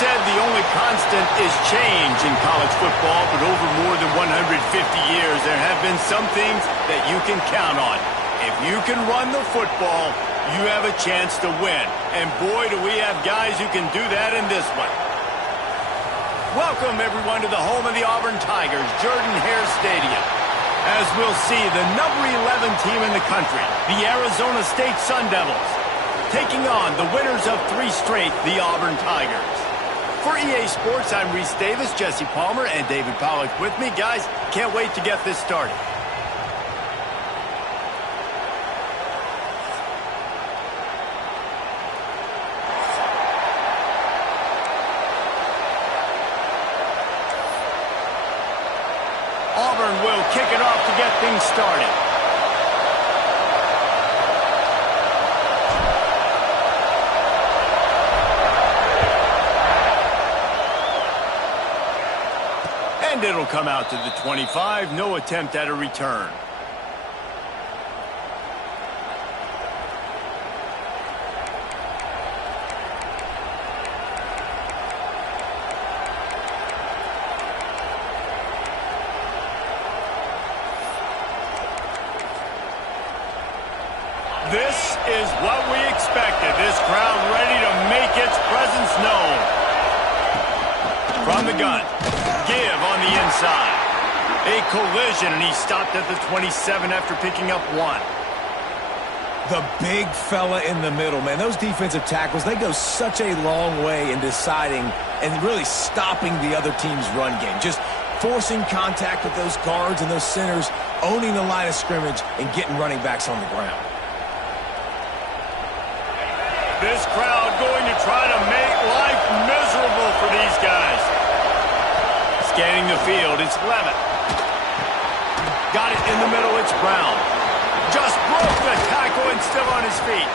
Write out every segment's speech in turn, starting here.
said the only constant is change in college football, but over more than 150 years, there have been some things that you can count on. If you can run the football, you have a chance to win. And boy, do we have guys who can do that in this one. Welcome, everyone, to the home of the Auburn Tigers, Jordan-Hare Stadium. As we'll see, the number 11 team in the country, the Arizona State Sun Devils, taking on the winners of 3 straight, the Auburn Tigers. For EA Sports, I'm Reese Davis, Jesse Palmer, and David Pollack with me. Guys, can't wait to get this started. Auburn will kick it off to get things started. And it'll come out to the 25. No attempt at a return. This is what we expected. This crowd ready to make its presence known. From the gun. Give on the inside. A collision, and he stopped at the 27 after picking up 1. The big fella in the middle, man. Those defensive tackles, they go such a long way in deciding and really stopping the other team's run game. Just forcing contact with those guards and those centers, owning the line of scrimmage, and getting running backs on the ground. This crowd going to try to make life miserable for these guys. Scanning the field, it's Levitt. Got it in the middle, it's Brown. Just broke the tackle and still on his feet.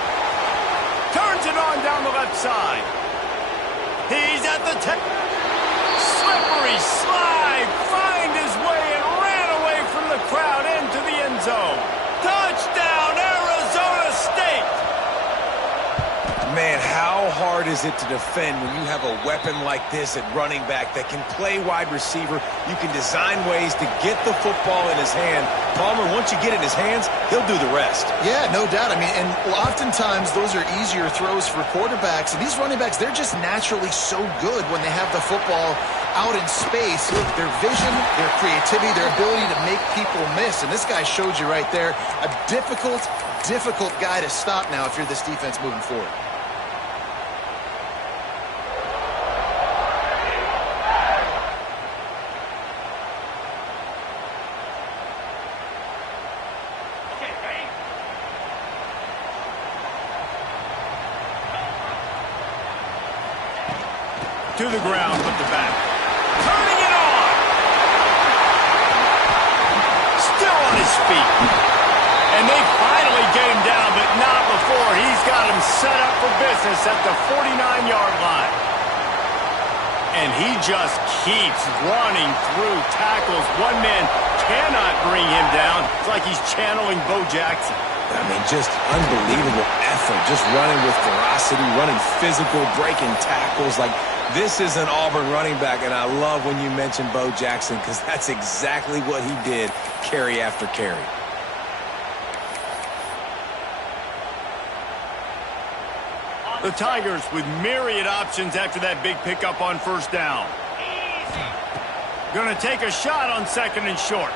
Turns it on down the left side. He's at the 10. Slippery slide. Find his way and ran away from the crowd into the end zone. Touchdown, Arizona State. Man, how hard is it to defend when you have a weapon like this at running back that can play wide receiver? You can design ways to get the football in his hand. Palmer, once you get it in his hands, he'll do the rest. Yeah, no doubt. I mean, and oftentimes those are easier throws for quarterbacks. And these running backs, they're just naturally so good when they have the football out in space. Their vision, their creativity, their ability to make people miss. And this guy showed you right there, a difficult guy to stop now if you're this defense moving forward. To the ground with the back. Turning it on. Still on his feet. And they finally get him down, but not before. He's got him set up for business at the 49-yard line. And he just keeps running through tackles. One man cannot bring him down. It's like he's channeling Bo Jackson. I mean, just unbelievable effort. Just running with ferocity, running physical, breaking tackles. Like, this is an Auburn running back, and I love when you mention Bo Jackson because that's exactly what he did carry after carry. The Tigers with myriad options after that big pickup on first down. Going to take a shot on second and short.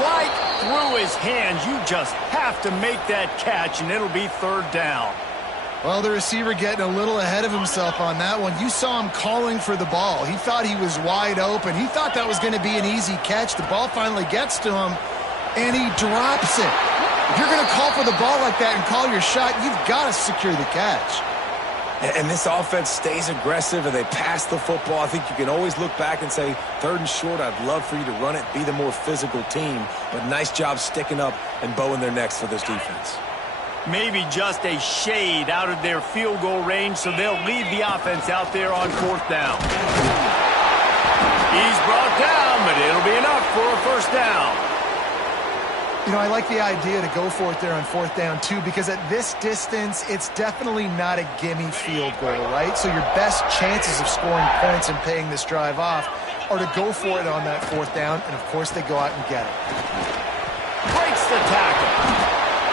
Right through his hands. You just have to make that catch, and it'll be third down. Well, the receiver getting a little ahead of himself on that one. You saw him calling for the ball. He thought he was wide open. He thought that was going to be an easy catch. The ball finally gets to him, and he drops it. If you're going to call for the ball like that and call your shot, you've got to secure the catch. And this offense stays aggressive, and they pass the football. I think you can always look back and say, third and short, I'd love for you to run it, be the more physical team. But nice job sticking up and bowing their necks for this defense. Maybe just a shade out of their field goal range, so they'll leave the offense out there on fourth down. He's brought down, but it'll be enough for a first down. You know, I like the idea to go for it there on 4th down, too, because at this distance, it's definitely not a gimme field goal, right? So your best chances of scoring points and paying this drive off are to go for it on that 4th down, and, of course, they go out and get it. Breaks the tackle.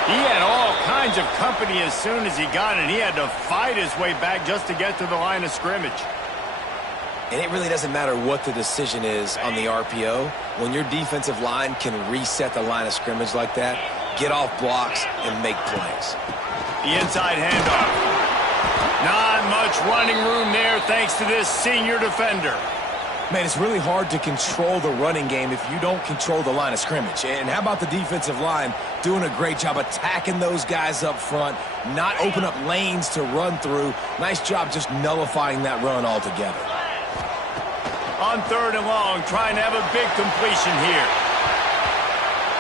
He had all kinds of company as soon as he got it. He had to fight his way back just to get to the line of scrimmage. And it really doesn't matter what the decision is on the RPO. When your defensive line can reset the line of scrimmage like that, get off blocks and make plays. The inside handoff. Not much running room there thanks to this senior defender. Man, it's really hard to control the running game if you don't control the line of scrimmage. And how about the defensive line doing a great job attacking those guys up front, not open up lanes to run through. Nice job just nullifying that run altogether. On 3rd and long, trying to have a big completion here.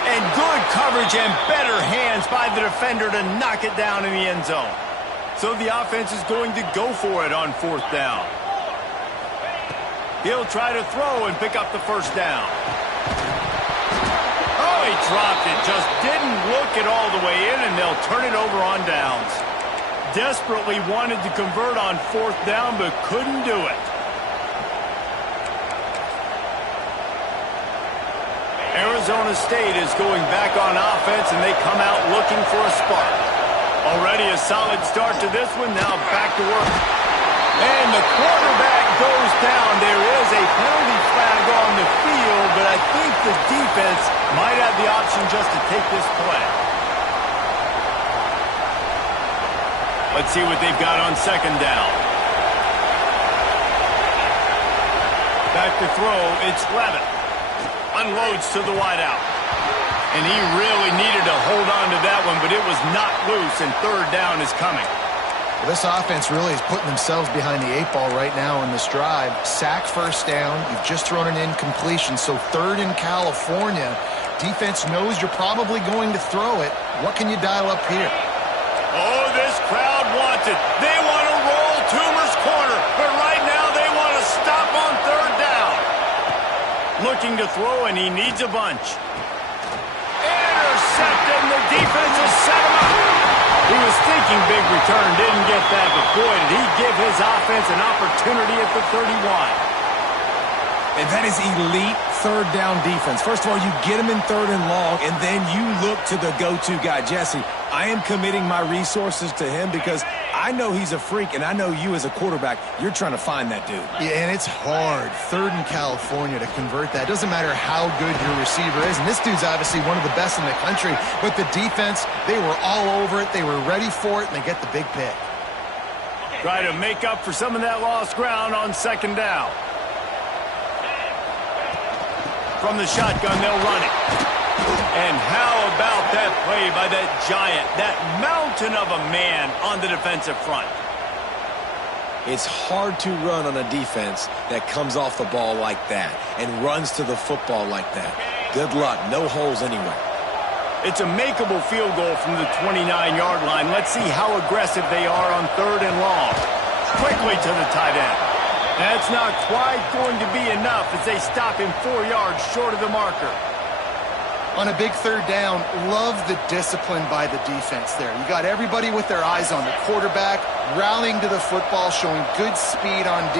And good coverage and better hands by the defender to knock it down in the end zone. So the offense is going to go for it on 4th down. He'll try to throw and pick up the 1st down. Oh, he dropped it. Just didn't look it all the way in, and they'll turn it over on downs. Desperately wanted to convert on 4th down, but couldn't do it. Arizona State is going back on offense, and they come out looking for a spark. Already a solid start to this one. Now back to work. And the quarterback goes down. There is a penalty flag on the field, but I think the defense might have the option just to take this play. Let's see what they've got on 2nd down. Back to throw. It's Levitt. Unloads to the wideout. And he really needed to hold on to that one, but it was not loose, and 3rd down is coming. Well, this offense really is putting themselves behind the 8 ball right now on this drive. Sack 1st down. You've just thrown an incompletion, so 3rd in California. Defense knows you're probably going to throw it. What can you dial up here? Oh, this crowd wants it. They want to roll Toomer's corner, but right now they want to stop on 3rd down. Looking to throw, and he needs a bunch. Intercepted, and the defense has set him up. He was thinking big return, didn't get that, but boy, did he give his offense an opportunity at the 31. And that is elite 3rd down defense. First of all, you get him in 3rd and long, and then you look to the go-to guy, Jesse. I am committing my resources to him because I know he's a freak, and I know you as a quarterback, you're trying to find that dude. Yeah, and it's hard, 3rd in California, to convert that. Doesn't matter how good your receiver is, and this dude's obviously one of the best in the country, but the defense, they were all over it, they were ready for it, and they get the big pick. Try to make up for some of that lost ground on 2nd down. From the shotgun, they'll run it. And how about that play by that giant, that mountain of a man on the defensive front? It's hard to run on a defense that comes off the ball like that and runs to the football like that. Good luck. No holes anywhere. It's a makeable field goal from the 29-yard line. Let's see how aggressive they are on 3rd and long. Quickly to the tight end. That's not quite going to be enough as they stop him 4 yards short of the marker. On a big 3rd down, love the discipline by the defense there. You got everybody with their eyes on the quarterback, rallying to the football, showing good speed on D.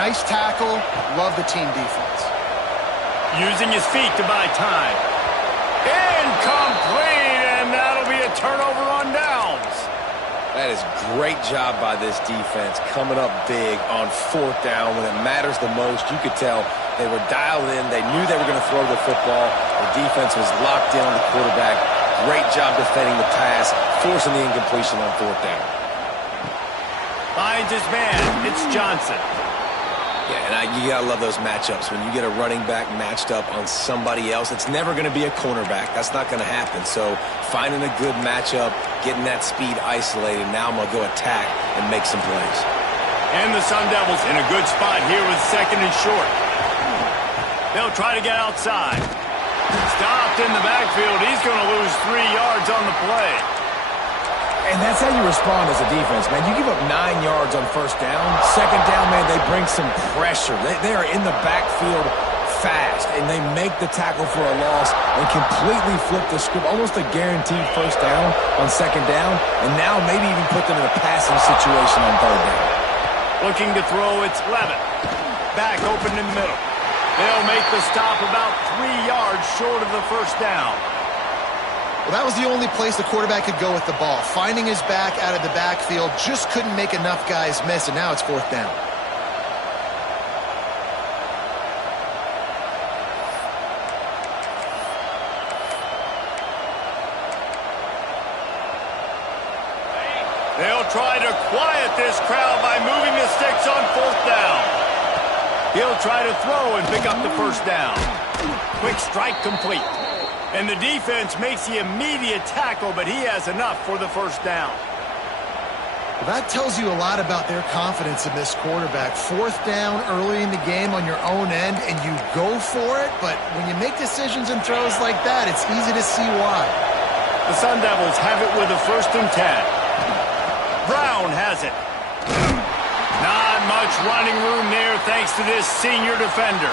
Nice tackle. Love the team defense. Using his feet to buy time. Incomplete, and that'll be a turnover on downs. That is great job by this defense, coming up big on 4th down when it matters the most. You could tell they were dialed in. They knew they were going to throw the football. The defense was locked in on the quarterback. Great job defending the pass, forcing the incompletion on 4th down. Finds his man. It's Johnson. Yeah, and you got to love those matchups. When you get a running back matched up on somebody else, it's never going to be a cornerback. That's not going to happen. So finding a good matchup, getting that speed isolated, now I'm going to go attack and make some plays. And the Sun Devils in a good spot here with 2nd and short. They'll try to get outside. Stopped in the backfield. He's going to lose 3 yards on the play. And that's how you respond as a defense, man. You give up 9 yards on 1st down. 2nd down, man, they bring some pressure. They are in the backfield fast, and they make the tackle for a loss and completely flip the script, almost a guaranteed first down on second down, and now maybe even put them in a passing situation on third down. Looking to throw, it's Levitt. Back open in the middle. They'll make the stop about 3 yards short of the first down. Well, that was the only place the quarterback could go with the ball. Finding his back out of the backfield, just couldn't make enough guys miss, and now it's fourth down. They'll try to quiet this crowd by moving the sticks on fourth down. He'll try to throw and pick up the first down. Quick strike complete. And the defense makes the immediate tackle, but he has enough for the first down. Well, that tells you a lot about their confidence in this quarterback. Fourth down early in the game on your own end, and you go for it, but when you make decisions and throws like that, it's easy to see why. The Sun Devils have it with a 1st and 10. Brown has it. Not much running room there thanks to this senior defender.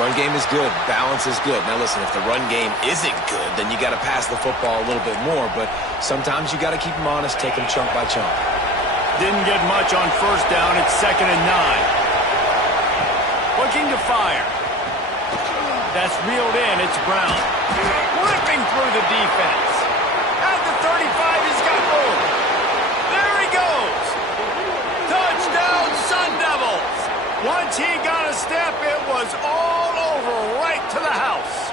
Run game is good. Balance is good. Now, listen, if the run game isn't good, then you got to pass the football a little bit more, but sometimes you got to keep them honest, take them chunk by chunk. Didn't get much on first down. It's 2nd and 9. Looking to fire. That's reeled in. It's Brown. Ripping through the defense. At the 35, he's got room. There he goes. Touchdown, Sun Devils. Once he got a step, it was all over right to the house.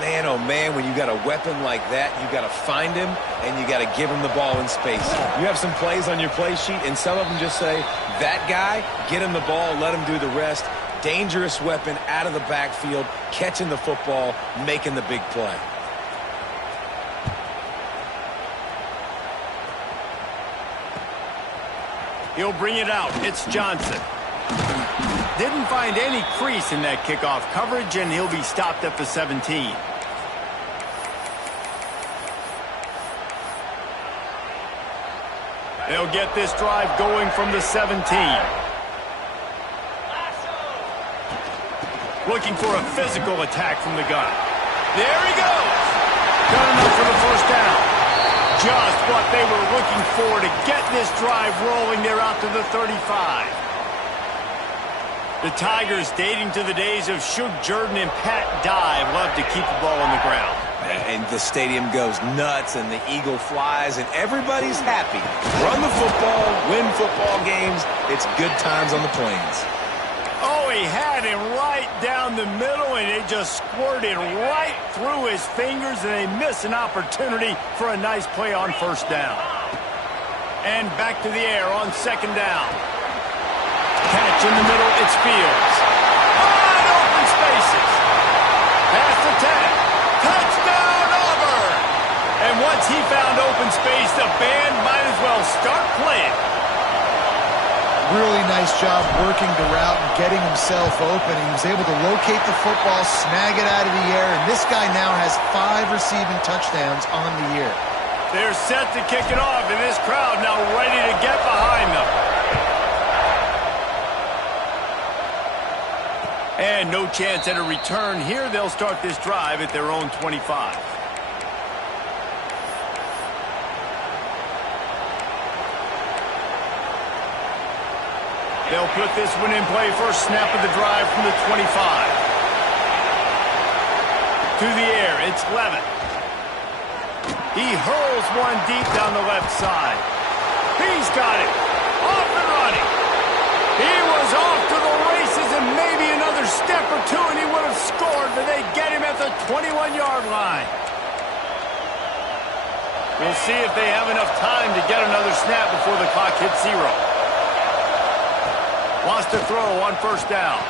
Man, oh man, when you got a weapon like that, you got to find him and you got to give him the ball in space. You have some plays on your play sheet, and some of them just say, that guy, get him the ball, let him do the rest. Dangerous weapon out of the backfield, catching the football, making the big play. He'll bring it out. It's Johnson. Didn't find any crease in that kickoff coverage, and he'll be stopped at the 17. They'll get this drive going from the 17. Looking for a physical attack from the gun. There he goes. Got enough for the first down. Just what they were looking for to get this drive rolling. They're out to the 35. The Tigers, dating to the days of Shug Jordan and Pat Dye, love to keep the ball on the ground. And the stadium goes nuts, and the eagle flies, and everybody's happy. Run the football, win football games. It's good times on the plains. Oh, he had him right down the middle, and it just squirted right through his fingers, and they miss an opportunity for a nice play on first down. And back to the air on second down. Catch in the middle, it's Fields. Wide open spaces. Past the 10. Touchdown, Auburn! And once he found open space, the band might as well start playing. Really nice job working the route and getting himself open. He was able to locate the football, snag it out of the air, and this guy now has 5 receiving touchdowns on the year. They're set to kick it off, and this crowd now ready to get behind them. And no chance at a return here. They'll start this drive at their own 25. They'll put this one in play. First snap of the drive from the 25. To the air, it's Levitt. He hurls one deep down the left side. He's got it. Off and running. He was off to the races, and maybe another step or two, and he would have scored, but they get him at the 21-yard line. We'll see if they have enough time to get another snap before the clock hits 0. Wants to throw on first down.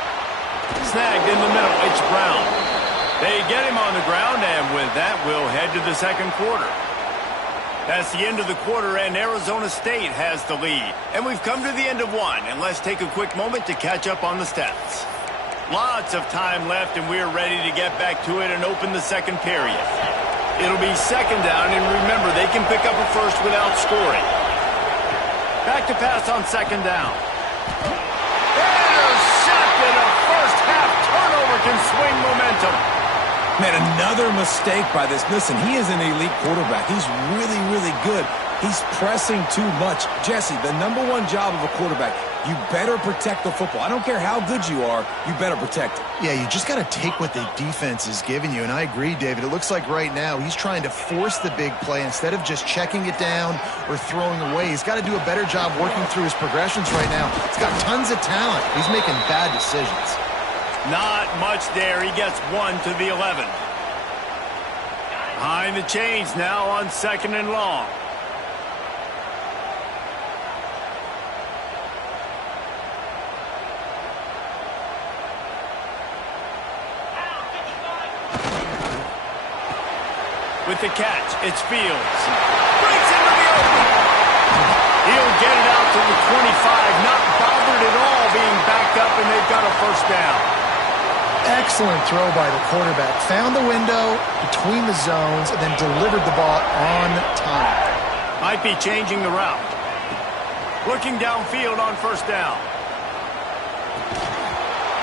Snagged in the middle. It's Brown. They get him on the ground, and with that, we'll head to the second quarter. That's the end of the quarter, and Arizona State has the lead. And we've come to the end of one, and let's take a quick moment to catch up on the stats. Lots of time left, and we're ready to get back to it and open the second period. It'll be second down, and remember, they can pick up a first without scoring. Back to pass on second down. Intercepted that a first-half turnover can swing momentum. Man, another mistake by this. Listen, he is an elite quarterback. He's really, really good. He's pressing too much. Jesse, the number one job of a quarterback, you better protect the football. I don't care how good you are, you better protect it. Yeah, you just got to take what the defense is giving you, and I agree, David. It looks like right now he's trying to force the big play instead of just checking it down or throwing away. He's got to do a better job working through his progressions right now. He's got tons of talent. He's making bad decisions. Not much there. He gets 1 to the 11. Behind the chains now on 2nd and long. With the catch, it's Fields. Breaks into the open. He'll get it out to the 25. Not bothered at all being backed up, and they've got a first down. Excellent throw by the quarterback. Found the window between the zones and then delivered the ball on time. Might be changing the route. Looking downfield on first down.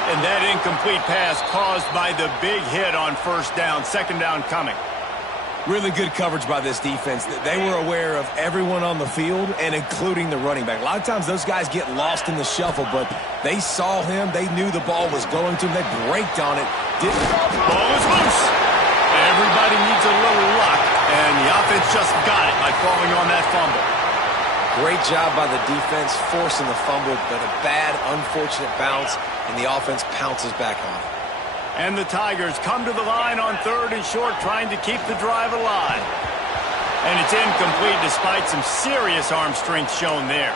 And that incomplete pass caused by the big hit on first down. 2nd down coming. Really good coverage by this defense. They were aware of everyone on the field and including the running back. A lot of times those guys get lost in the shuffle, but they saw him. They knew the ball was going to him. They braked on it. Ball is loose. Everybody needs a little luck, and the offense just got it by falling on that fumble. Great job by the defense forcing the fumble, but a bad, unfortunate bounce, and the offense pounces back on it. And the Tigers come to the line on 3rd and short, trying to keep the drive alive. And it's incomplete despite some serious arm strength shown there.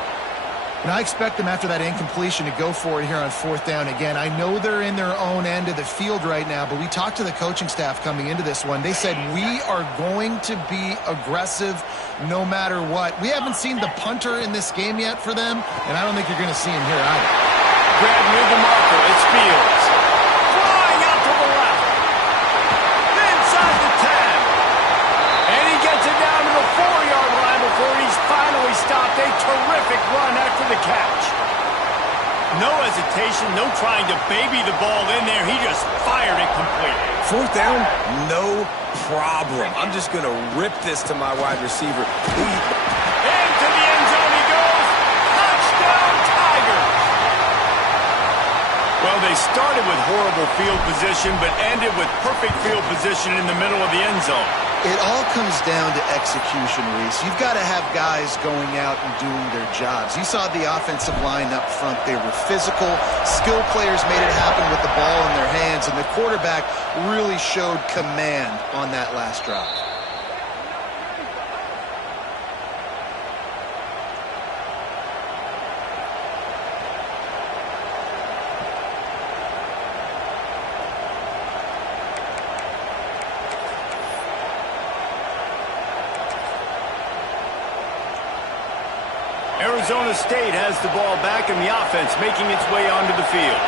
And I expect them after that incompletion to go for it here on 4th down again. I know they're in their own end of the field right now, but we talked to the coaching staff coming into this one. They said, we are going to be aggressive no matter what. We haven't seen the punter in this game yet for them, and I don't think you're going to see him here either. Grab near the marker. It's Fields. Flying out to the left. Inside the 10. And he gets it down to the 4-yard line before he's finally stopped. A terrific run after the catch. No hesitation, no trying to baby the ball in there. He just fired it completely. 4th down, no problem. I'm just going to rip this to my wide receiver. Into the end zone he goes. Touchdown, Tigers. Well, they started with horrible field position, but ended with perfect field position in the middle of the end zone. It all comes down to execution, Reese. You've got to have guys going out and doing their jobs. You saw the offensive line up front. They were physical. Skill players made it happen with the ball in their hands, and the quarterback really showed command on that last drive. Arizona State has the ball back and the offense making its way onto the field.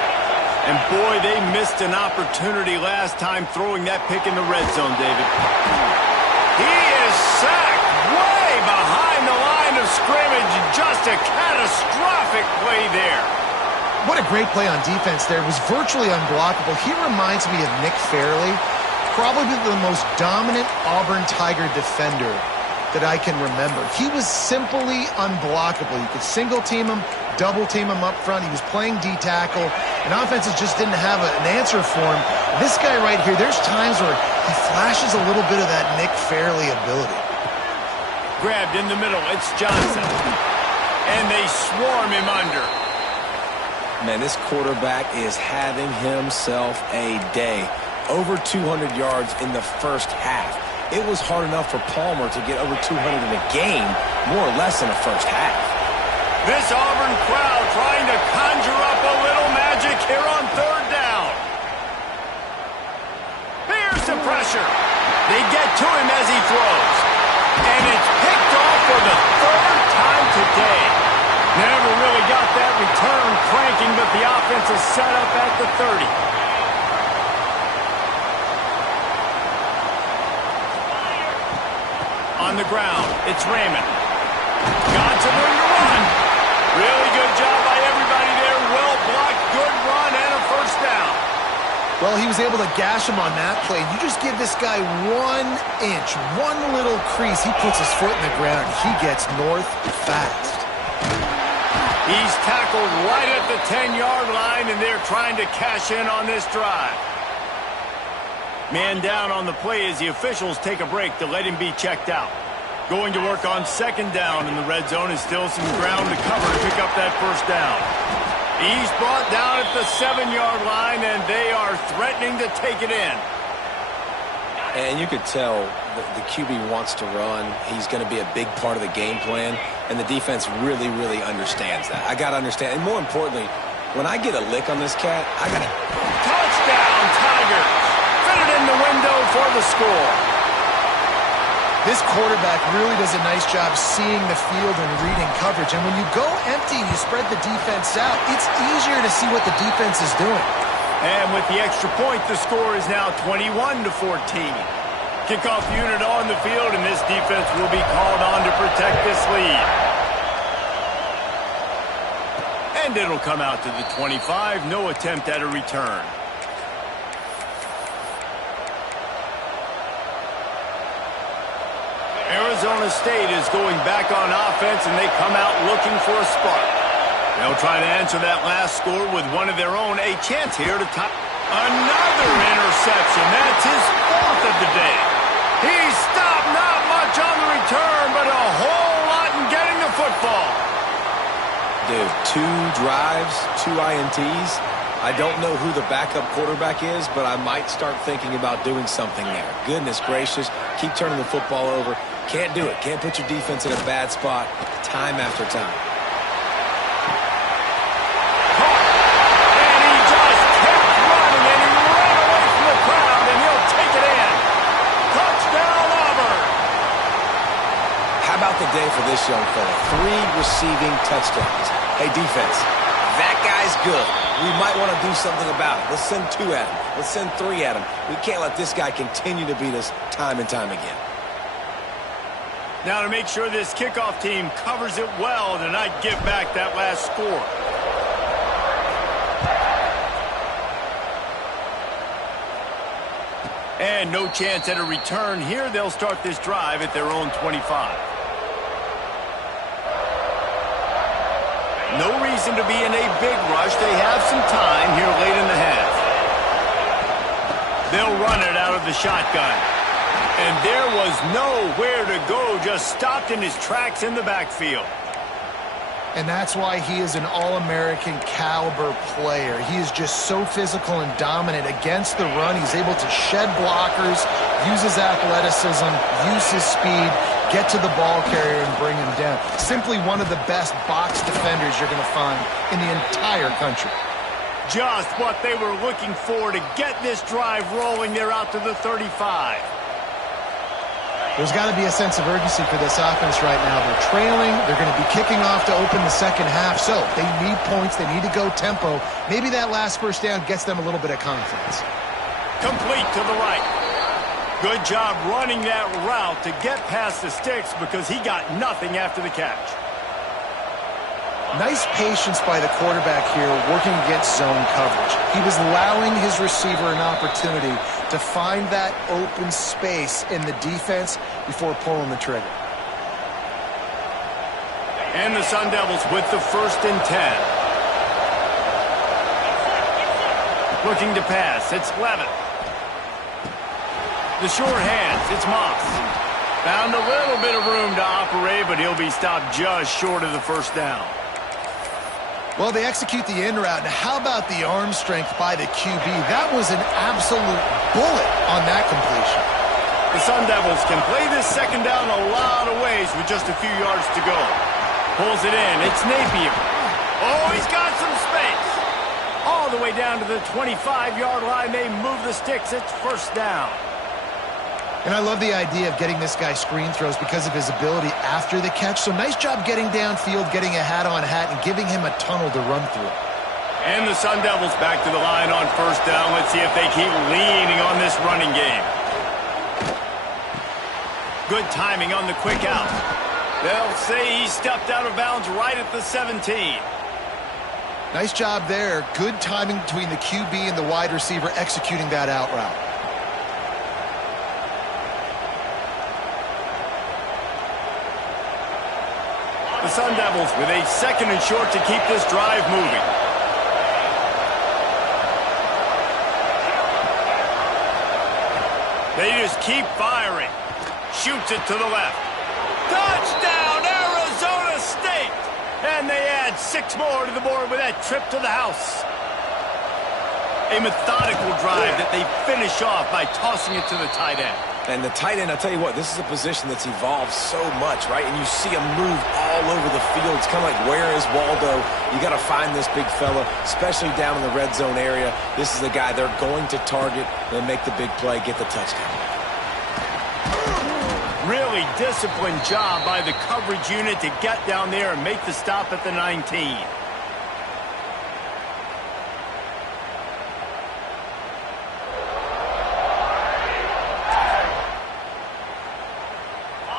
And boy, they missed an opportunity last time throwing that pick in the red zone, David. He is sacked way behind the line of scrimmage. Just a catastrophic play there. What a great play on defense there. It was virtually unblockable. He reminds me of Nick Fairley, probably the most dominant Auburn Tiger defender that I can remember. He was simply unblockable. You could single team him, double team him up front. He was playing D-tackle, and offenses just didn't have an answer for him. This guy right here, there's times where he flashes a little bit of that Nick Fairley ability. Grabbed in the middle, it's Johnson. And they swarm him under. Man, this quarterback is having himself a day. Over 200 yards in the first half. It was hard enough for Palmer to get over 200 in a game, more or less in the first half. This Auburn crowd trying to conjure up a little magic here on 3rd down. Here's the pressure. They get to him as he throws. And it's picked off for the 3rd time today. Never really got that return cranking, but the offense is set up at the 30. On the ground, it's Raymond. Got some room to run. Really good job by everybody there. Well blocked, good run, and a Well, he was able to gash him on that play. You just give this guy 1 inch, one little crease. He puts his foot in the ground. He gets north fast. He's tackled right at the 10-yard line, and they're trying to cash in on this drive. Man down on the play as the officials take a break to let him be checked out. Going to work on second down in the red zone is still some ground to cover to pick up that first down. He's brought down at the 7-yard line, and they are threatening to take it in. And you could tell the QB wants to run. He's going to be a big part of the game plan, and the defense really, really understands that. I got to understand. And more importantly, when I get a lick on this cat, I got to... Touchdown, Tigers! Fit it in the window for the score. This quarterback really does a nice job seeing the field and reading coverage. And when you go empty and you spread the defense out, it's easier to see what the defense is doing. And with the extra point, the score is now 21-14. Kickoff unit on the field, and this defense will be called on to protect this lead. And it'll come out to the 25. No attempt at a return. Arizona State is going back on offense, and they come out looking for a spark. They'll try to answer that last score with one of their own. A chance here to tie. Another interception. That's his 4th of the day. He stopped not much on the return, but a whole lot in getting the football. Dude, 2 drives, 2 INTs. I don't know who the backup quarterback is, but I might start thinking about doing something there. Goodness gracious, keep turning the football over. Can't do it. Can't put your defense in a bad spot time after time. And he just kept running, and he ran away from the crowd, and he'll take it in. Touchdown, Auburn. How about the day for this young fella? 3 receiving touchdowns. Hey, defense, that guy's good. We might want to do something about it. Let's send 2 at him. Let's send 3 at him. We can't let this guy continue to beat us time and time again. Now to make sure this kickoff team covers it well to not give back that last score. And no chance at a return here. They'll start this drive at their own 25. No reason to be in a big rush. They have some time here late in the half. They'll run it out of the shotgun. And there was nowhere to go, just stopped in his tracks in the backfield. And that's why he is an All-American caliber player. He is just so physical and dominant against the run. He's able to shed blockers, use his athleticism, use his speed, get to the ball carrier and bring him down. Simply one of the best box defenders you're going to find in the entire country. Just what they were looking for to get this drive rolling. They're out to the 35. There's got to be a sense of urgency for this offense right now. They're trailing. They're going to be kicking off to open the second half. So they need points. They need to go tempo. Maybe that last first down gets them a little bit of confidence. Complete to the right. Good job running that route to get past the sticks because he got nothing after the catch. Nice patience by the quarterback here working against zone coverage. He was allowing his receiver an opportunity to find that open space in the defense before pulling the trigger. And the Sun Devils with the 1st and 10. Looking to pass. It's Levitt. The short hands. It's Moss. Found a little bit of room to operate, but he'll be stopped just short of the first down. Well, they execute the in route. Now, how about the arm strength by the QB? That was an absolute bullet on that completion. The Sun Devils can play this second down a lot of ways with just a few yards to go. Pulls it in. It's Napier. Oh, he's got some space. All the way down to the 25-yard line. They move the sticks. It's first down. And I love the idea of getting this guy screen throws because of his ability after the catch. So nice job getting downfield, getting a hat-on-hat, and giving him a tunnel to run through. And the Sun Devils back to the line on first down. Let's see if they keep leaning on this running game. Good timing on the quick out. They'll say he stepped out of bounds right at the 17. Nice job there. Good timing between the QB and the wide receiver executing that out route. The Sun Devils with a 2nd and short to keep this drive moving. They just keep firing. Shoots it to the left. Touchdown, Arizona State! And they add 6 more to the board with that trip to the house. A methodical drive that they finish off by tossing it to the tight end. And the tight end, I'll tell you what, this is a position that's evolved so much, right? And you see him move all over the field. It's kind of like, where is Waldo? You got to find this big fella, especially down in the red zone area. This is the guy they're going to target. They'll make the big play, get the touchdown. Really disciplined job by the coverage unit to get down there and make the stop at the 19.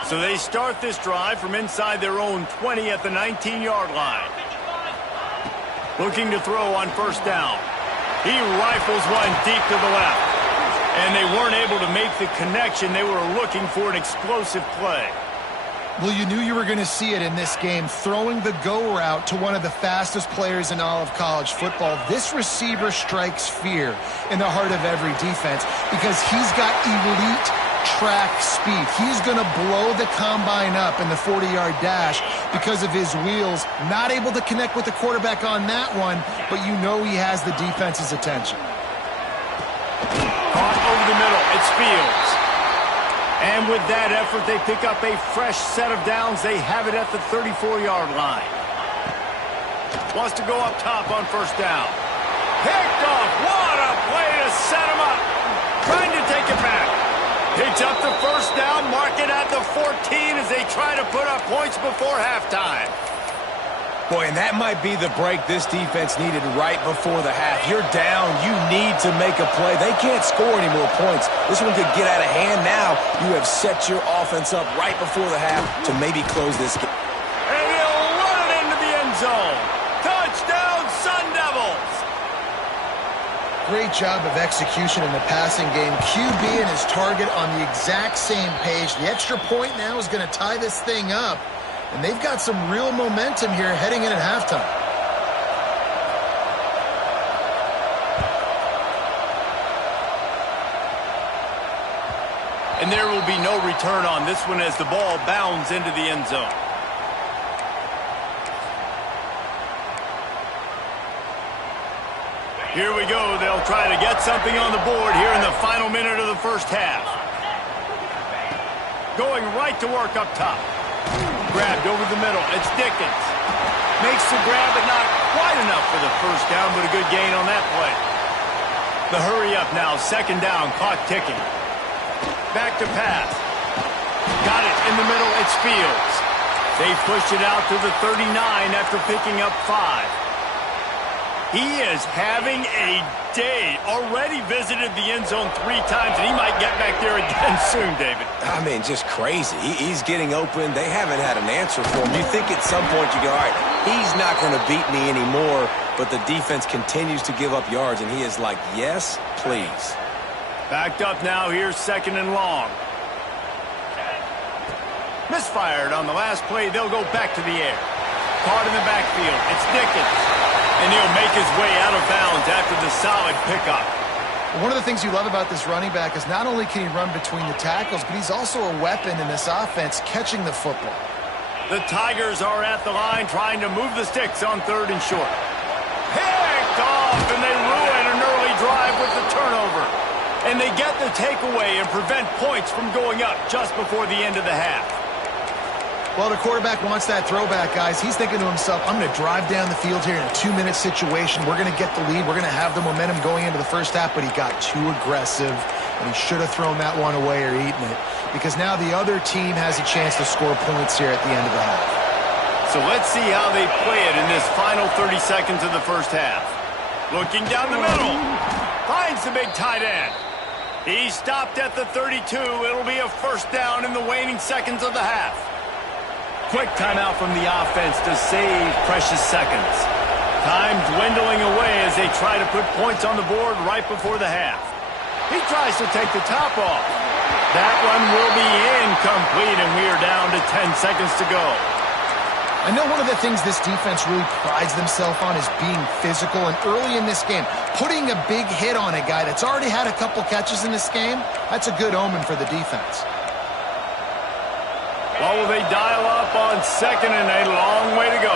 So they start this drive from inside their own 20 at the 19-yard line. Looking to throw on first down. He rifles one deep to the left. And they weren't able to make the connection. They were looking for an explosive play. Well, you knew you were going to see it in this game, throwing the go route to one of the fastest players in all of college football. This receiver strikes fear in the heart of every defense because he's got elite track speed. He's going to blow the combine up in the 40-yard dash because of his wheels. Not able to connect with the quarterback on that one, but you know he has the defense's attention. Caught over the middle. It's Fields. And with that effort, they pick up a fresh set of downs. They have it at the 34-yard line. Wants to go up top on first down. Picked off. What a play to set him up. Trying to take it back. Picks up the first down, mark it at the 14 as they try to put up points before halftime. Boy, and that might be the break this defense needed right before the half. You're down. You need to make a play. They can't score any more points. This one could get out of hand now. You have set your offense up right before the half to maybe close this game. And he'll run it into the end zone. Touchdown, Sun Devils. Great job of execution in the passing game. QB and his target on the exact same page. The extra point now is going to tie this thing up. And they've got some real momentum here heading in at halftime. And there will be no return on this one as the ball bounds into the end zone. Here we go. They'll try to get something on the board here in the final minute of the first half. Going right to work up top. Grabbed over the middle. It's Dickens. Makes the grab, but not quite enough for the first down, but a good gain on that play. The hurry up now. Second down. Clock ticking. Back to pass. Got it in the middle. It's Fields. They push it out to the 39 after picking up 5. He is having a day. Already visited the end zone 3 times, and he might get back there again soon, David. I mean, just crazy. He's getting open. They haven't had an answer for him. You think at some point you go, all right, he's not going to beat me anymore, but the defense continues to give up yards, and he is like, yes, please. Backed up now. Here's 2nd and long. Misfired on the last play. They'll go back to the air. Caught in the backfield. It's Dickens. And he'll make his way out of bounds after the solid pickup. One of the things you love about this running back is not only can he run between the tackles, but he's also a weapon in this offense catching the football. The Tigers are at the line trying to move the sticks on 3rd and short. Picked off, and they ruin an early drive with the turnover. And they get the takeaway and prevent points from going up just before the end of the half. Well, the quarterback wants that throwback, guys. He's thinking to himself, I'm going to drive down the field here in a 2-minute situation. We're going to get the lead. We're going to have the momentum going into the first half, but he got too aggressive, and he should have thrown that one away or eaten it because now the other team has a chance to score points here at the end of the half. So let's see how they play it in this final 30 seconds of the first half. Looking down the middle. Finds the big tight end. He stopped at the 32. It'll be a first down in the waning seconds of the half. Quick timeout from the offense to save precious seconds. Time dwindling away as they try to put points on the board right before the half. He tries to take the top off. That one will be incomplete, and we are down to 10 seconds to go. I know one of the things this defense really prides themselves on is being physical, and early in this game, putting a big hit on a guy that's already had a couple catches in this game, that's a good omen for the defense. Well, will they dial up on second and a long way to go?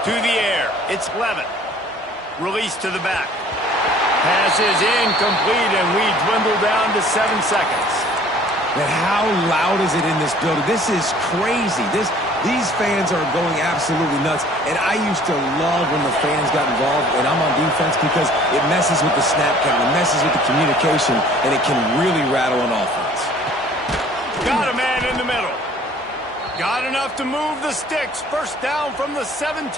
To the air, it's Levin. Release to the back. Pass is incomplete, and we dwindle down to 7 seconds. Man, how loud is it in this building? This is crazy. These fans are going absolutely nuts. And I used to love when the fans got involved when I'm on defense because it messes with the snap count, it messes with the communication, and it can really rattle an offense. Got a man in the middle. Got enough to move the sticks. First down from the 17.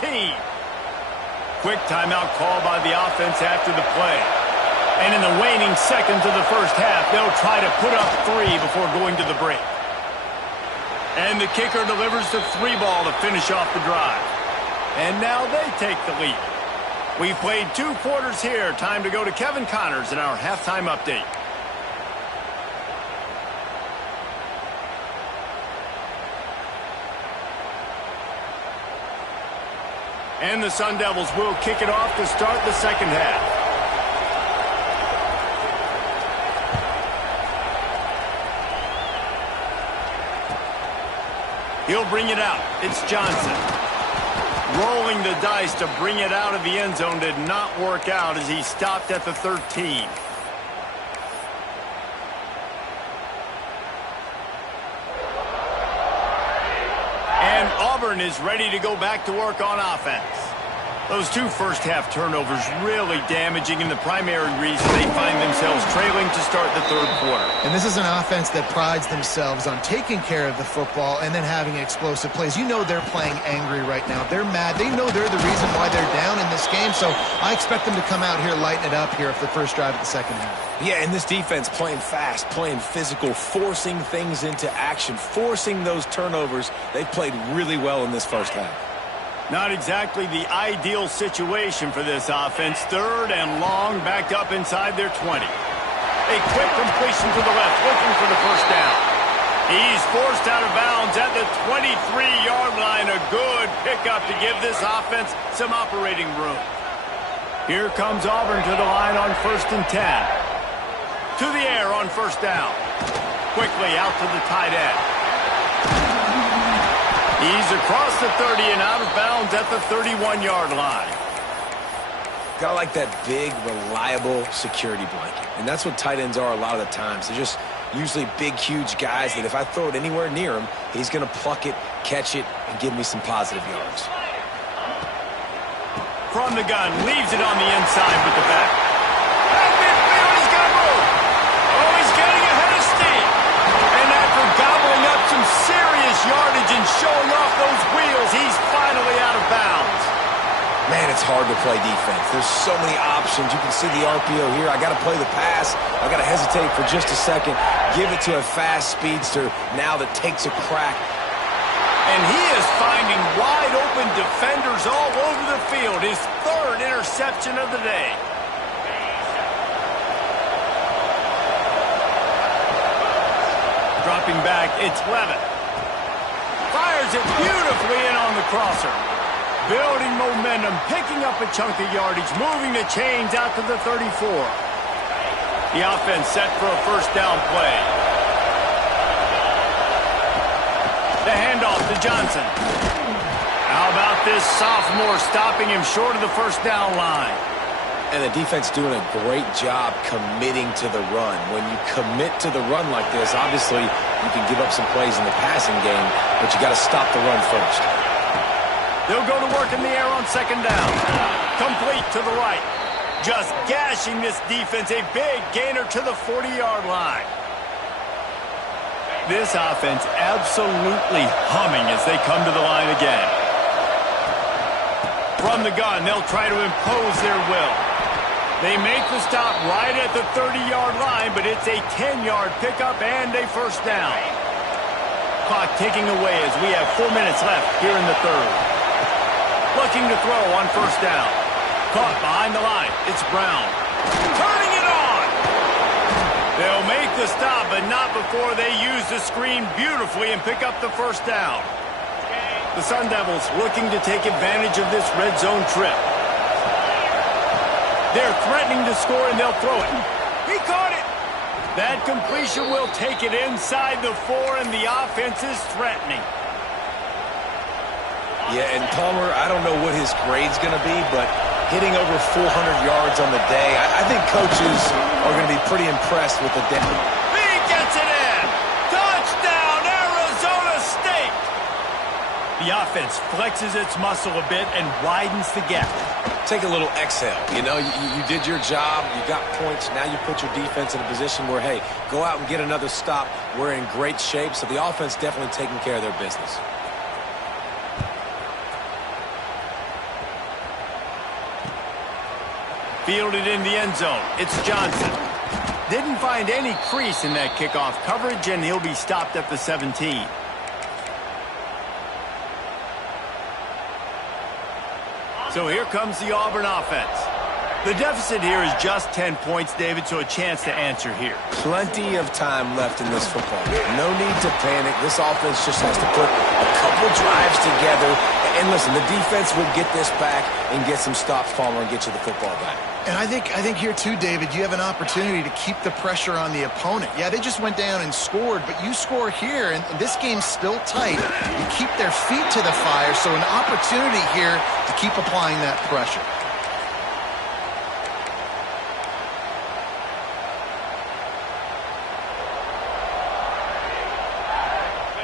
Quick timeout call by the offense after the play. And in the waning seconds of the first half, they'll try to put up 3 before going to the break. And the kicker delivers the 3 ball to finish off the drive. And now they take the lead. We've played 2 quarters here. Time to go to Kevin Connors in our halftime update. And the Sun Devils will kick it off to start the second half. He'll bring it out. It's Johnson. Rolling the dice to bring it out of the end zone did not work out as he stopped at the 13. And Auburn is ready to go back to work on offense. Those 2 first-half turnovers really damaging, and the primary reason they find themselves trailing to start the third quarter. And this is an offense that prides themselves on taking care of the football and then having explosive plays. You know they're playing angry right now. They're mad. They know they're the reason why they're down in this game, so I expect them to come out here, lighten it up here for the first drive of the second half. Yeah, and this defense playing fast, playing physical, forcing things into action, forcing those turnovers. They played really well in this first half. Not exactly the ideal situation for this offense. Third and long, backed up inside their 20. A quick completion to the left, looking for the first down. He's forced out of bounds at the 23-yard line. A good pickup to give this offense some operating room. Here comes Auburn to the line on 1st and 10. To the air on first down. Quickly out to the tight end. He's across the 30 and out of bounds at the 31-yard line. Gotta like that big, reliable security blanket. And that's what tight ends are a lot of the times. They're just usually big, huge guys that if I throw it anywhere near him, he's going to pluck it, catch it, and give me some positive yards. From the gun, leaves it on the inside with the back. At midfield, he's going to move. Oh, he's getting ahead of steam. And after gobbling up some serious yardage and showing off those wheels, he's finally out of bounds. Man, it's hard to play defense. There's so many options. You can see the RPO here. I got to play the pass. I got to hesitate for just a second. Give it to a fast speedster now that takes a crack. And he is finding wide open defenders all over the field. His 3rd interception of the day. Dropping back, it's Levin. Fires it beautifully in on the crosser. Building momentum, picking up a chunk of yardage, moving the chains out to the 34. The offense set for a first down play. The handoff to Johnson. How about this sophomore stopping him short of the first down line? And the defense doing a great job committing to the run. When you commit to the run like this, obviously you can give up some plays in the passing game, but you got to stop the run first. They'll go to work in the air on second down. Complete to the right. Just gashing this defense. A big gainer to the 40-yard line. This offense absolutely humming as they come to the line again. From the gun, they'll try to impose their will. They make the stop right at the 30-yard line, but it's a 10-yard pickup and a first down. Clock ticking away as we have 4 minutes left here in the third. Looking to throw on first down. Caught behind the line. It's Brown. Turning it on! They'll make the stop, but not before they use the screen beautifully and pick up the first down. The Sun Devils looking to take advantage of this red zone trip. They're threatening to score, and they'll throw it. He caught it! That completion will take it inside the 4, and the offense is threatening. Yeah, and Palmer, I don't know what his grade's going to be, but hitting over 400 yards on the day, I think coaches are going to be pretty impressed with the day. He gets it in! Touchdown, Arizona State! The offense flexes its muscle a bit and widens the gap. Take a little exhale. You know, you did your job. You got points. Now you put your defense in a position where, hey, go out and get another stop. We're in great shape, so the offense definitely taking care of their business. Fielded in the end zone. It's Johnson. Didn't find any crease in that kickoff coverage, and he'll be stopped at the 17. So here comes the Auburn offense. The deficit here is just 10 points, David, so a chance to answer here. Plenty of time left in this football game. No need to panic. This offense just has to put a couple drives together. And listen, the defense will get this back and get some stops, Palmer, and get you the football back. And I think here too, David, you have an opportunity to keep the pressure on the opponent. Yeah, they just went down and scored, but you score here, and this game's still tight. You keep their feet to the fire, so an opportunity here to keep applying that pressure.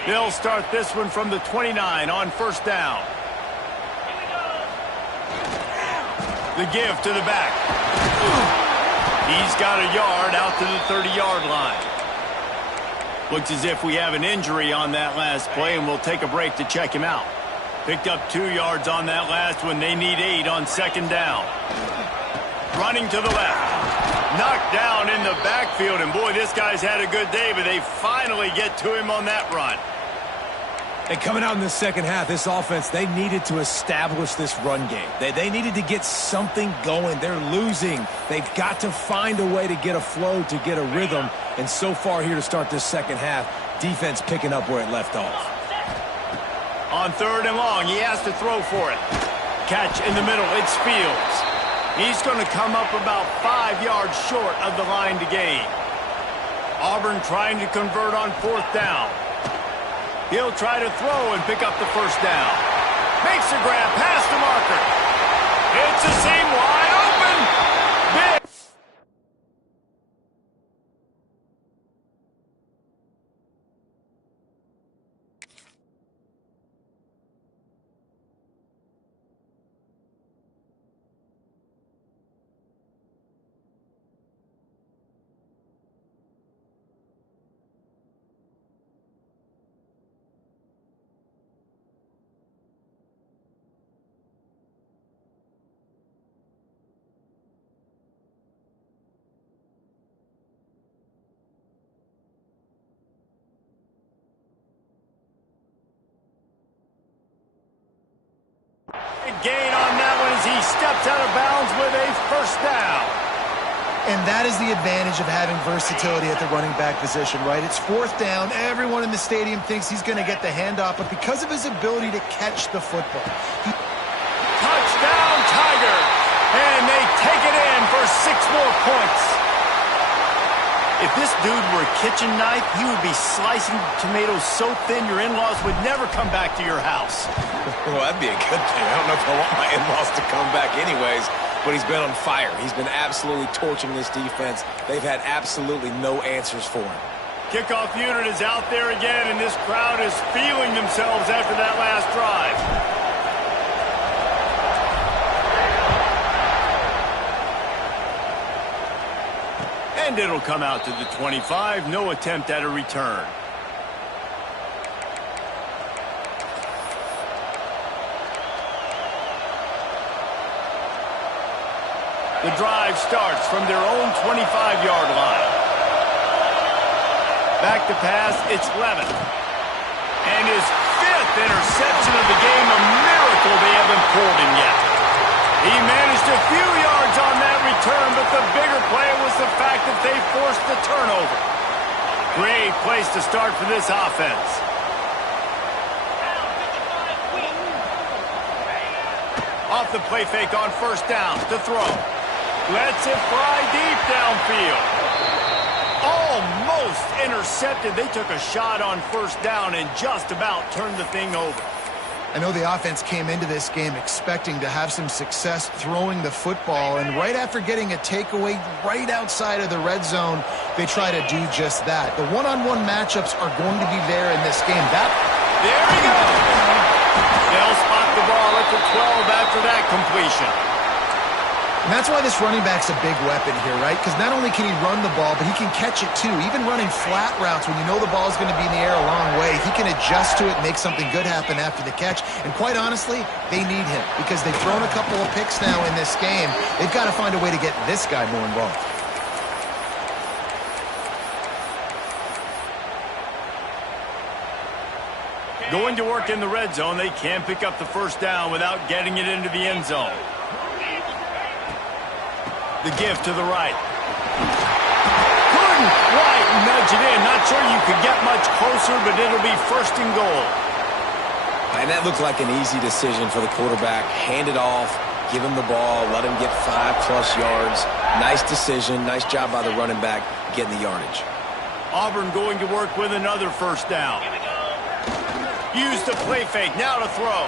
They'll start this one from the 29 on first down. The give to the back. He's got a yard out to the 30-yard line. Looks as if we have an injury on that last play, and we'll take a break to check him out. Picked up 2 yards on that last one. They need 8 on second down. Running to the left. Knocked down in the backfield, and boy, this guy's had a good day, but they finally get to him on that run. And coming out in the second half, this offense, they needed to establish this run game. They needed to get something going. They're losing. They've got to find a way to get a flow, to get a rhythm. And so far here to start this second half, defense picking up where it left off. On third and long, he has to throw for it. Catch in the middle, it's Fields. He's going to come up about 5 yards short of the line to gain. Auburn trying to convert on fourth down. He'll try to throw and pick up the first down. Makes a grab past the marker. It's the same wide open. Big. Gain on that one as he steps out of bounds with a first down. And that is the advantage of having versatility at the running back position, right? It's fourth down. Everyone in the stadium thinks he's going to get the handoff, but because of his ability to catch the football. Touchdown, Tiger! And they take it in for 6 more points. If this dude were a kitchen knife, he would be slicing tomatoes so thin your in-laws would never come back to your house. Well, that'd be a good thing. I don't know if I want my in-laws to come back anyways, but he's been on fire. He's been absolutely torching this defense. They've had absolutely no answers for him. Kickoff unit is out there again, and this crowd is feeling themselves after that last drive. And it'll come out to the 25. No attempt at a return. The drive starts from their own 25-yard line. Back to pass, it's Levis. And his 5th interception of the game, a miracle they haven't pulled him yet. He managed a few yards on that return, but the bigger play was the fact that they forced the turnover. Great place to start for this offense. Off the play fake on first down to throw. Lets it fly deep downfield. Almost intercepted. They took a shot on first down and just about turned the thing over. I know the offense came into this game expecting to have some success throwing the football, and right after getting a takeaway right outside of the red zone, they try to do just that. The one-on-one matchups are going to be there in this game. There we go! They'll spot the ball at the 12 after that completion. And that's why this running back's a big weapon here, right? Because not only can he run the ball, but he can catch it too. Even running flat routes when you know the ball's going to be in the air a long way, he can adjust to it and make something good happen after the catch. And quite honestly, they need him because they've thrown a couple of picks now in this game. They've got to find a way to get this guy more involved. Going to work in the red zone, they can't pick up the first down without getting it into the end zone. The give to the right. Couldn't quite nudge it in. Not sure you could get much closer, but it'll be 1st and goal. And that looked like an easy decision for the quarterback. Hand it off, give him the ball, let him get 5+ yards. Nice decision. Nice job by the running back getting the yardage. Auburn going to work with another first down. Use the play fake. Now to throw.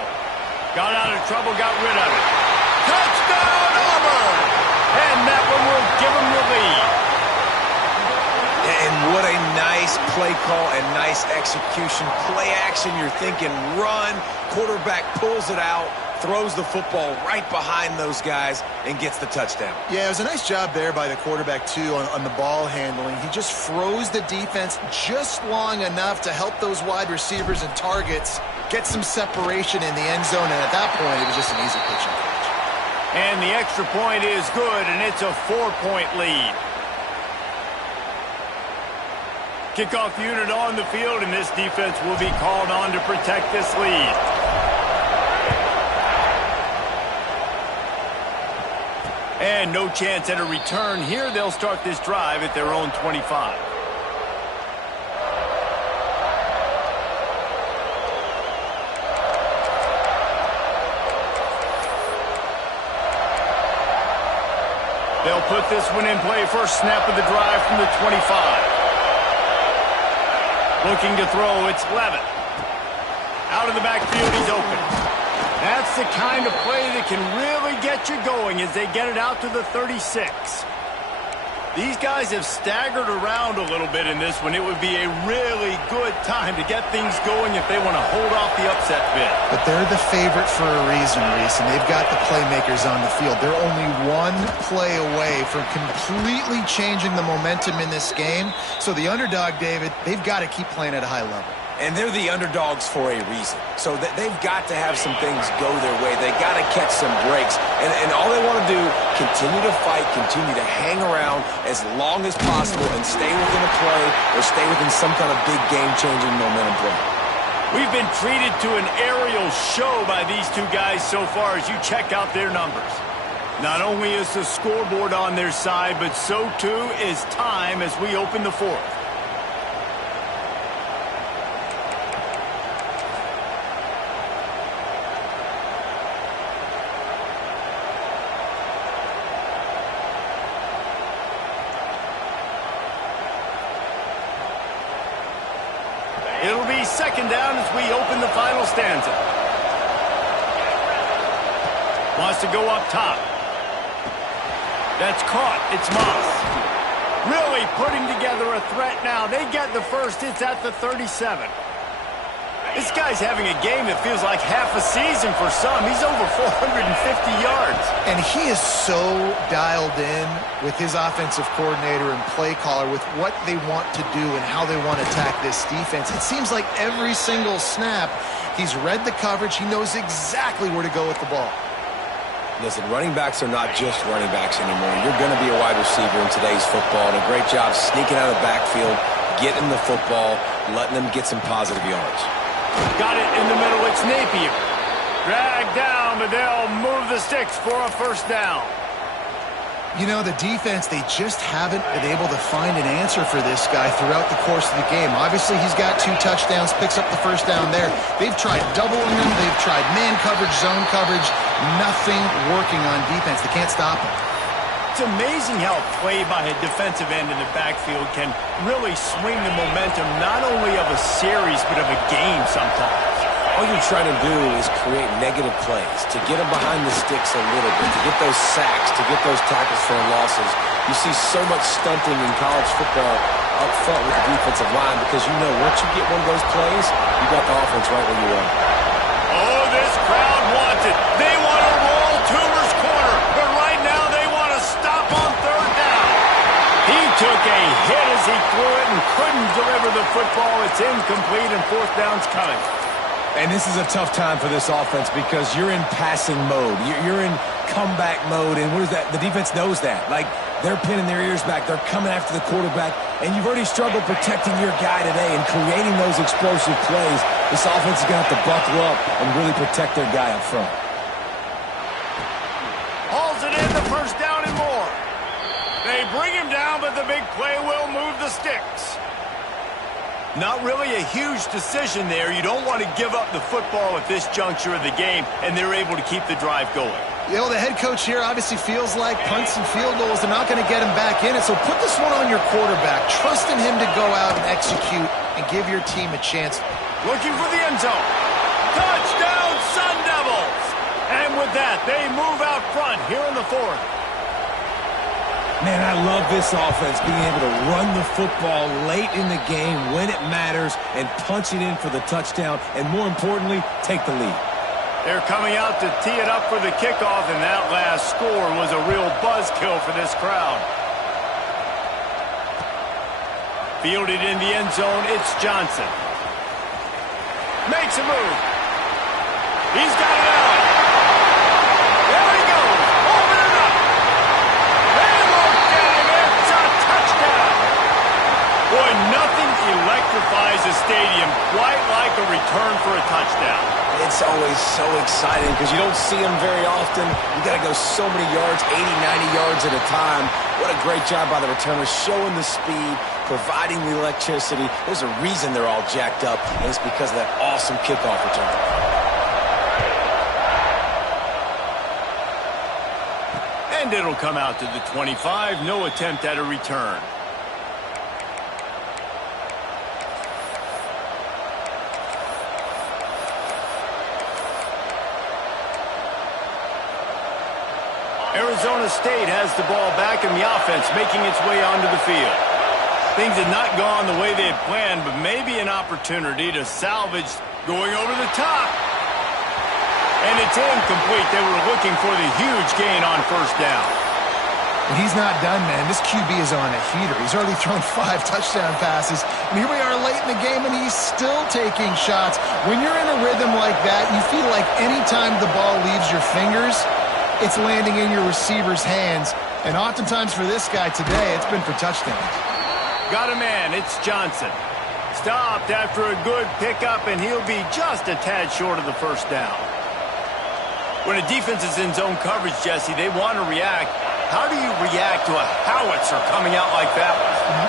Got out of trouble, got rid of it. Touchdown, Auburn! And that one will give them the lead. And what a nice play call and nice execution. Play action, you're thinking run. Quarterback pulls it out, throws the football right behind those guys, and gets the touchdown. Yeah, it was a nice job there by the quarterback, too, on the ball handling. He just froze the defense just long enough to help those wide receivers and targets get some separation in the end zone, and at that point, it was just an easy pitch and catch. And the extra point is good, and it's a 4-point lead. Kickoff unit on the field, and this defense will be called on to protect this lead. And no chance at a return here. They'll start this drive at their own 25. They'll put this one in play. First snap of the drive from the 25. Looking to throw, it's Levitt. Out of the backfield, he's open. That's the kind of play that can really get you going as they get it out to the 36. These guys have staggered around a little bit in this one. It would be a really good time to get things going if they want to hold off the upset bid. But they're the favorite for a reason, Reese, and they've got the playmakers on the field. They're only one play away from completely changing the momentum in this game. So the underdog, David, they've got to keep playing at a high level. And they're the underdogs for a reason. So they've got to have some things go their way. They got to catch some breaks. And all they want to do, continue to fight, continue to hang around as long as possible and stay within a play or stay within some kind of big game-changing momentum play. We've been treated to an aerial show by these two guys so far as you check out their numbers. Not only is the scoreboard on their side, but so too is time as we open the fourth. It'll be second down as we open the final stanza. Wants to go up top. That's caught. It's Moss. Really putting together a threat now. They get the first. It's at the 37. This guy's having a game that feels like half a season for some. He's over 450 yards. And he is so dialed in with his offensive coordinator and play caller with what they want to do and how they want to attack this defense. It seems like every single snap, he's read the coverage. He knows exactly where to go with the ball. Listen, running backs are not just running backs anymore. You're going to be a wide receiver in today's football, and a great job sneaking out of the backfield, getting the football, letting them get some positive yards. Got it in the middle. It's Napier. Dragged down, but they'll move the sticks for a first down. You know, the defense, they just haven't been able to find an answer for this guy throughout the course of the game. Obviously, he's got 2 touchdowns, picks up the first down there. They've tried doubling him. They've tried man coverage, zone coverage. Nothing working on defense. They can't stop him. It's amazing how play by a defensive end in the backfield can really swing the momentum not only of a series but of a game sometimes. All you're trying to do is create negative plays, to get them behind the sticks a little bit, to get those sacks, to get those tackles for losses. You see so much stunting in college football up front with the defensive line because you know once you get one of those plays, you got the offense right where you want it. Oh, this crowd wants it. They want to roll Toomer's corner, but right now they want to stop on third down. He took a hit as he threw it and couldn't deliver the football. It's incomplete and fourth down's coming. And this is a tough time for this offense because you're in passing mode. You're in comeback mode, and what is that? The defense knows that. Like, they're pinning their ears back. They're coming after the quarterback, and you've already struggled protecting your guy today and creating those explosive plays. This offense is going to have to buckle up and really protect their guy up front. Hauls it in, the first down and more. They bring him down, but the big play will move the sticks. Not really a huge decision there. You don't want to give up the football at this juncture of the game, and they're able to keep the drive going. You know, the head coach here obviously feels like punts and field goals, they're not going to get him back in it. So put this one on your quarterback. Trust in him to go out and execute and give your team a chance. Looking for the end zone. Touchdown, Sun Devils! And with that, they move out front here in the fourth. Man, I love this offense, being able to run the football late in the game when it matters and punch it in for the touchdown, and more importantly, take the lead. They're coming out to tee it up for the kickoff, and that last score was a real buzzkill for this crowd. Fielded in the end zone, it's Johnson. Makes a move. He's got it out. There he goes. Open it up. They look at him. It's a touchdown. Boy, nothing electrifies a stadium quite like a return for a touchdown. It's always so exciting because you don't see them very often. You got to go so many yards, 80, 90 yards at a time. What a great job by the returners, showing the speed, providing the electricity. There's a reason they're all jacked up, and it's because of that awesome kickoff return. And it'll come out to the 25. No attempt at a return. Arizona State has the ball back in the offense, making its way onto the field. Things had not gone the way they had planned, but maybe an opportunity to salvage going over the top. And it's incomplete. They were looking for the huge gain on first down. And he's not done, man. This QB is on a heater. He's already thrown 5 touchdown passes. And here we are late in the game, and he's still taking shots. When you're in a rhythm like that, you feel like any time the ball leaves your fingers, it's landing in your receiver's hands. And oftentimes for this guy today, it's been for touchdowns. Got a man. It's Johnson. Stopped after a good pickup, and he'll be just a tad short of the first down. When a defense is in zone coverage, Jesse, they want to react. How do you react to a howitzer coming out like that?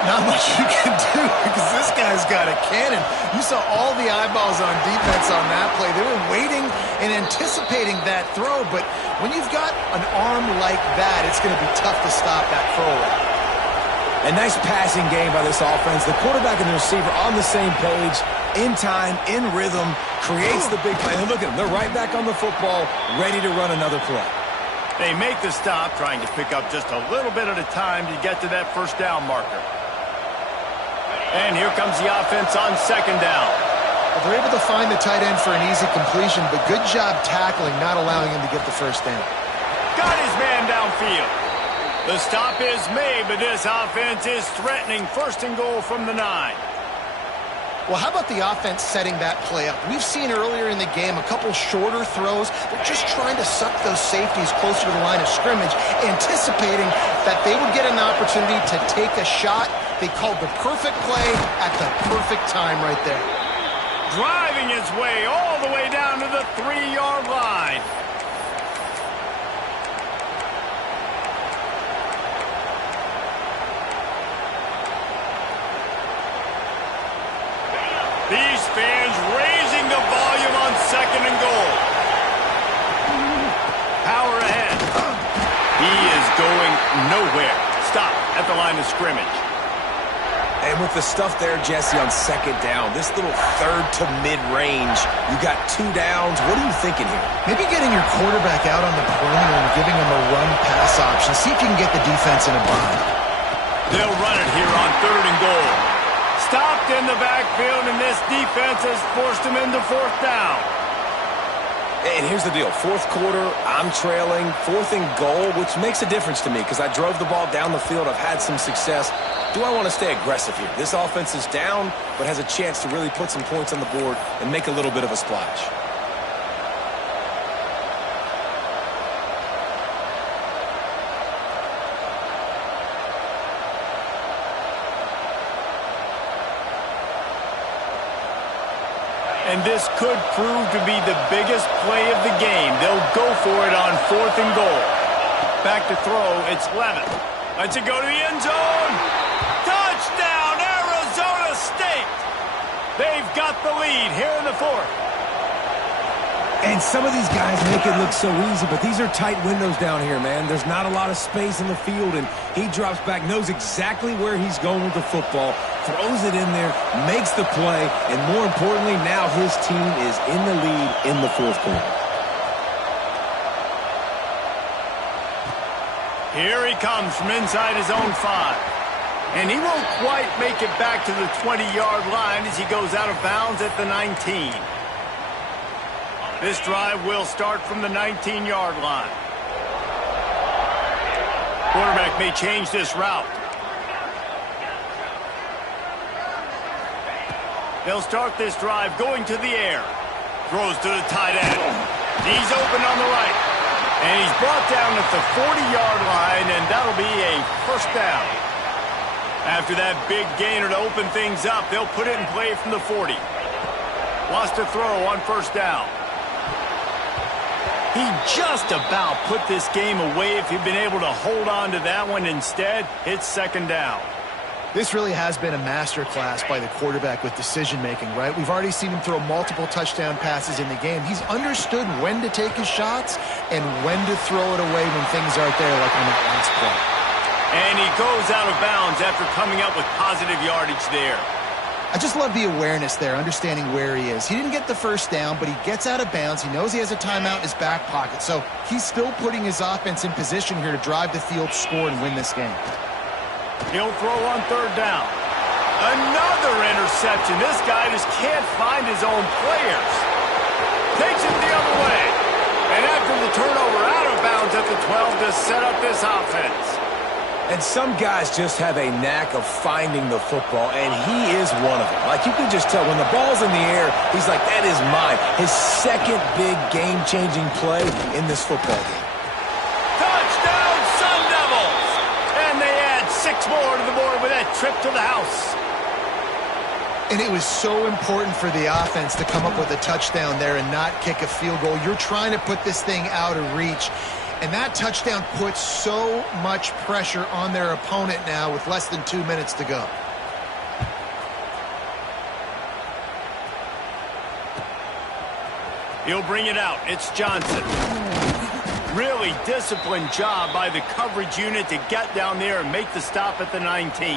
Not much you can do because this guy's got a cannon. You saw all the eyeballs on defense on that play. They were waiting and anticipating that throw, but when you've got an arm like that, it's going to be tough to stop that throwaway. A nice passing game by this offense. The quarterback and the receiver on the same page, in time, in rhythm, creates the big play. And look at them. They're right back on the football, ready to run another play. They make the stop, trying to pick up just a little bit at a time to get to that first down marker. And here comes the offense on second down. Well, they're able to find the tight end for an easy completion, but good job tackling, not allowing him to get the first down. Got his man downfield. The stop is made, but this offense is threatening first and goal from the 9. Well, how about the offense setting that play up? We've seen earlier in the game a couple shorter throws. They're just trying to suck those safeties closer to the line of scrimmage, anticipating that they would get an opportunity to take a shot. They called the perfect play at the perfect time right there. Driving his way all the way down to the 3-yard line. These fans raising the volume on 2nd and goal. Power ahead. He is going nowhere. Stop at the line of scrimmage. And with the stuff there, Jesse, on 2nd down, this little third to mid-range, you got 2 downs. What are you thinking here? Maybe getting your quarterback out on the perimeter and giving him a run-pass option. See if you can get the defense in a bind. They'll run it here on 3rd and goal. Stopped in the backfield, and this defense has forced him into 4th down. And here's the deal. 4th quarter, I'm trailing. 4th and goal, which makes a difference to me because I drove the ball down the field. I've had some success. Do I want to stay aggressive here? This offense is down, but has a chance to really put some points on the board and make a little bit of a splash. And this could prove to be the biggest play of the game. They'll go for it on 4th and goal. Back to throw, it's Levitt. Lets it go to the end zone. Touchdown, Arizona State. They've got the lead here in the 4th. And some of these guys make it look so easy, but these are tight windows down here, man. There's not a lot of space in the field, and he drops back, knows exactly where he's going with the football, throws it in there, makes the play, and more importantly, now his team is in the lead in the 4th quarter. Here he comes from inside his own 5. And he won't quite make it back to the 20-yard line as he goes out of bounds at the 19. This drive will start from the 19-yard line. Quarterback may change this route. They'll start this drive going to the air. Throws to the tight end. He's open on the right. And he's brought down at the 40-yard line, and that'll be a 1st down. After that big gainer to open things up, they'll put it in play from the 40. Wants to throw on 1st down. He just about put this game away if he'd been able to hold on to that one. Instead, it's 2nd down. This really has been a masterclass by the quarterback with decision-making, right? We've already seen him throw multiple touchdown passes in the game. He's understood when to take his shots and when to throw it away when things aren't there, like on that last play. And he goes out of bounds after coming up with positive yardage there. I just love the awareness there, understanding where he is. He didn't get the 1st down, but he gets out of bounds. He knows he has a timeout in his back pocket, so he's still putting his offense in position here to drive the field, score, and win this game. He'll throw on 3rd down. Another interception. This guy just can't find his own players. Takes it the other way. And after the turnover, out of bounds at the 12 to set up this offense. And some guys just have a knack of finding the football, and he is one of them. Like, you can just tell when the ball's in the air, he's like, that is mine. His 2nd big game-changing play in this football game. Touchdown, Sun Devils! And they add 6 more to the board with that trip to the house. And it was so important for the offense to come up with a touchdown there and not kick a field goal. You're trying to put this thing out of reach. And that touchdown puts so much pressure on their opponent now with less than 2 minutes to go. He'll bring it out. It's Johnson. Really disciplined job by the coverage unit to get down there and make the stop at the 19.